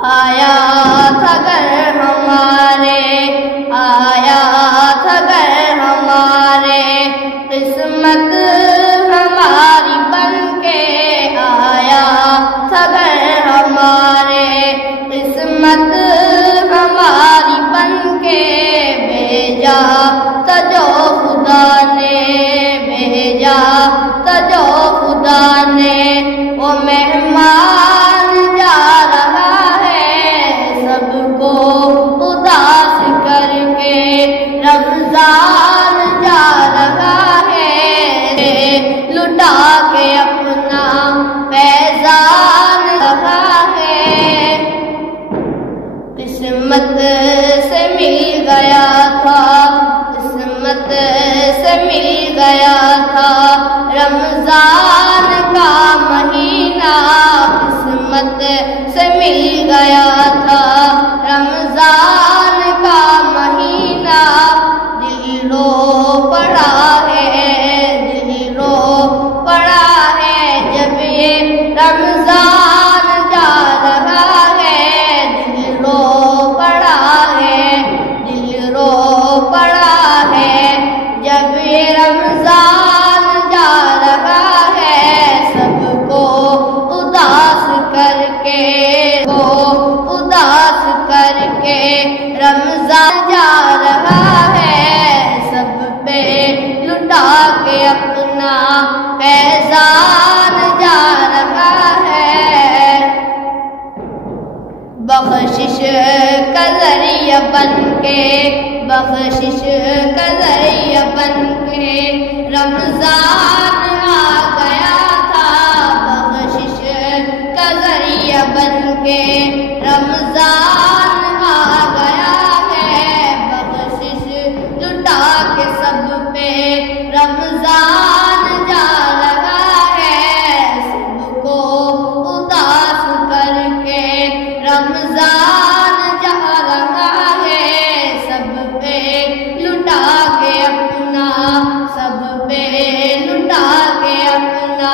आया था घर हमारे, आया था घर हमारे, किस्मत हमारी बनके आया था घर हमारे, किस्मत हमारी बनके भेजा था जो खुदा ने, भेजा था जो खुदा ने। वो मेहमान जा रहा है सबको उदास करके, रमजान जा रहा है लुटा के अपना फैजान रहा है। किस्मत से मिल गया था, किस्मत से मिल गया था रमजान का महीना, किस्मत से मिल गया था रमजान का महीना। दिल रो पड़ा है, दिल रो पड़ा है जब ये रमजान जा रहा है, दिल रो पड़ा है, दिल रो पड़ा है जब ये रमजान जा रहा है। सबको उदास करके, को उदास करके रमजान जा रहा है, सब पे लुटा के अपना फैजान जा रहा है। बख्शिश का ज़रिया बनके, बख्शिश का ज़रिया बनके रमजान आ गया था, बख्शिश का ज़रिया बनके रमजान आ गया है। बख्शिश लुटा के सब पे रमजान जा रहा है, सबको उदास करके रमजान जा रहा है। सब पे लुटा के अपना, सब पे लुटा के अपना